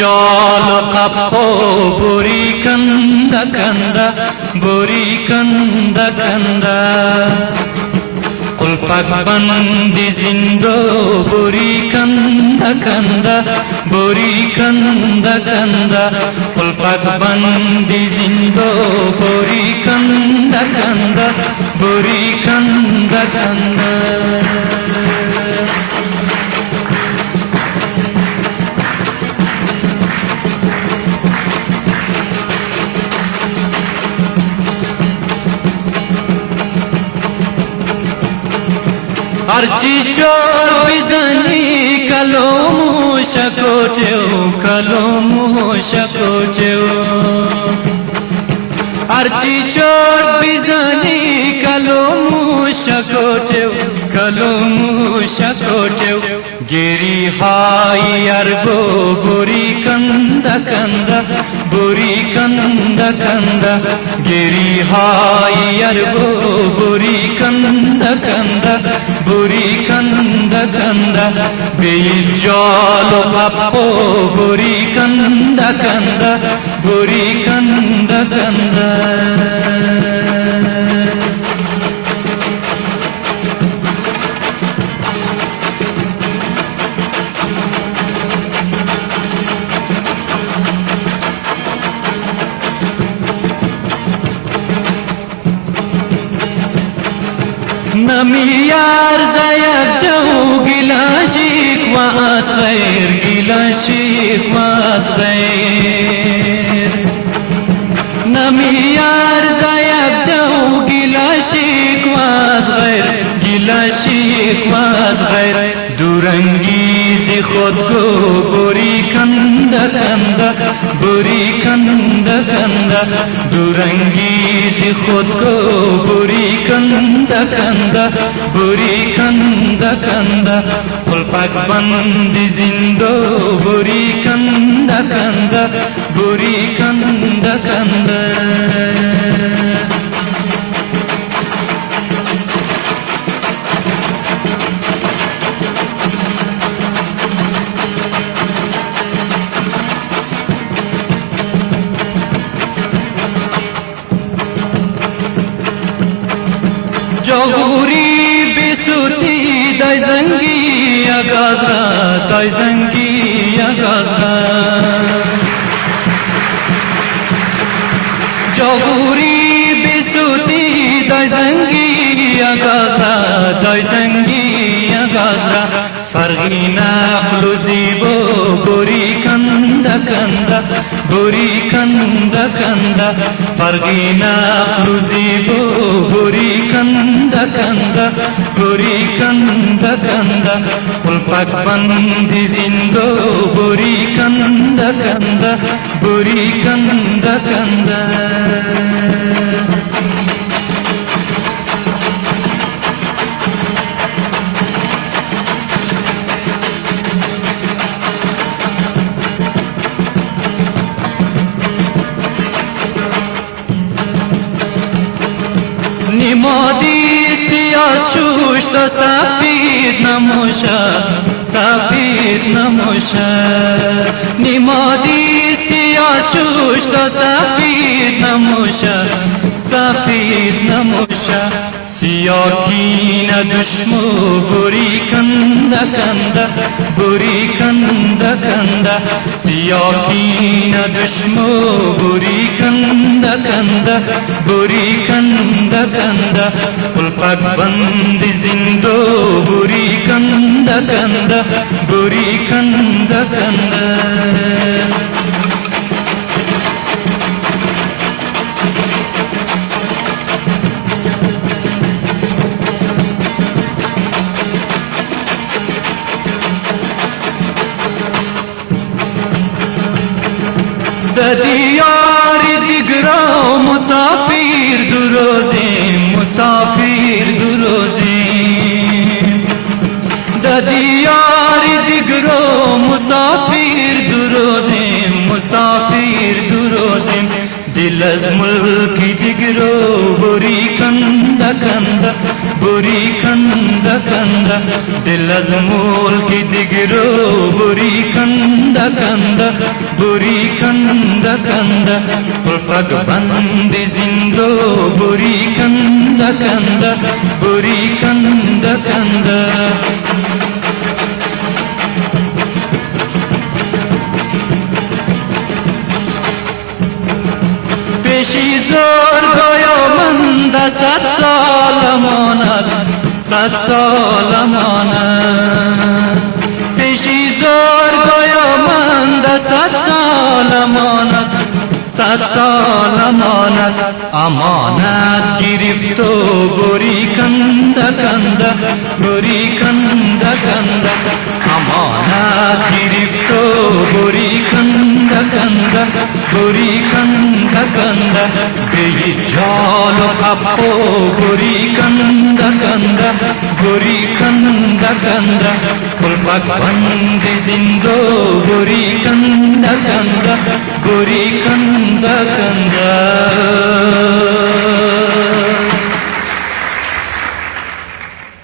jol qapqo buri kanda kanda buri kanda kanda qulfak bandi zindo buri kanda kanda buri kanda kanda qulfak bandi zindo buri kanda kanda buri kanda kanda هرچی چور بزنی کلومو شکوچو کلومو شکوچو هرچی چور بزنی کلومو شکوچو کلومو شکوچو گیری های ارگو بوری کندا کندا بوری کندا کندا گیری های ارگو بوری کندا کندا buri kanda kanda beyi jolo pappo buri kanda kanda buri kanda kanda نمی ارزاید جو گلاشیک و از غیر گلاشیک و از غیر نمی ارزاید جو گلاشیک و از غیر گلاشیک و از غیر دورانگیزی خود کو بوری کندا کندا بوری کندا کندا دورانگیزی خود کو بوری کندا کندا بوری کندا کندا قلپک بندی زندو بوری کندا کندا بوری کندا کندا جوری بسوتی دای زنگی اگازرا دای زنگی اگازرا جوری بسوتی دای زنگی اگازرا دای زنگی اگازرا فرقی نخلو زیبو بوری کندا کندا بوری کندا کندا فرقی نخلو زیبو بوری کندا کندا بوری کندا کندا قلفک بندی زندو بوری کندا کندا بوری کندا کندا نمادی سیاه شوش تا سفید نموشه سفید نموشه نمادی سیاه شوش تا سفید نموشه سفید نموشه سیاه کین دشمو بوری کندا کندا بوری کندا کندا سیاه کین دشمو بوری کندا کندا بوری کندا کندا قلفک بندی زندو بوری کندا کندا بوری کندا کندا دیار دیگرا مسافر دو روزیم مسافر دو روزیم دیار دیگرا مسافر دو روزیم مسافر دو روزیم دل از ملکی دیگرو بوری کندا کندا بوری کندا کندا دل از ملکی دیگرو بوری کندا ಕಂದ ಬುರಿ ಕಂದ ಉಲ್ಫಗ್ ಬಂದಿ ಜಿಂದೋ ಬುರಿ ಕಂದ ಬುರಿ ಕಂದ পেশি জোর গয়ো মন্দ সাত সালমনাত পেশি জোর গয়ো মন্দ সাত সালমনাত আমানত গিরিফত বরি কন্দ বরি কন্দ আমানত গিরিফত বরি কন্দ বরি কন্দ বেই জল আপো বরি কন্দ বরি কন্দ কুলপাক বন্দি জিন্দো বরি কন্দ বরি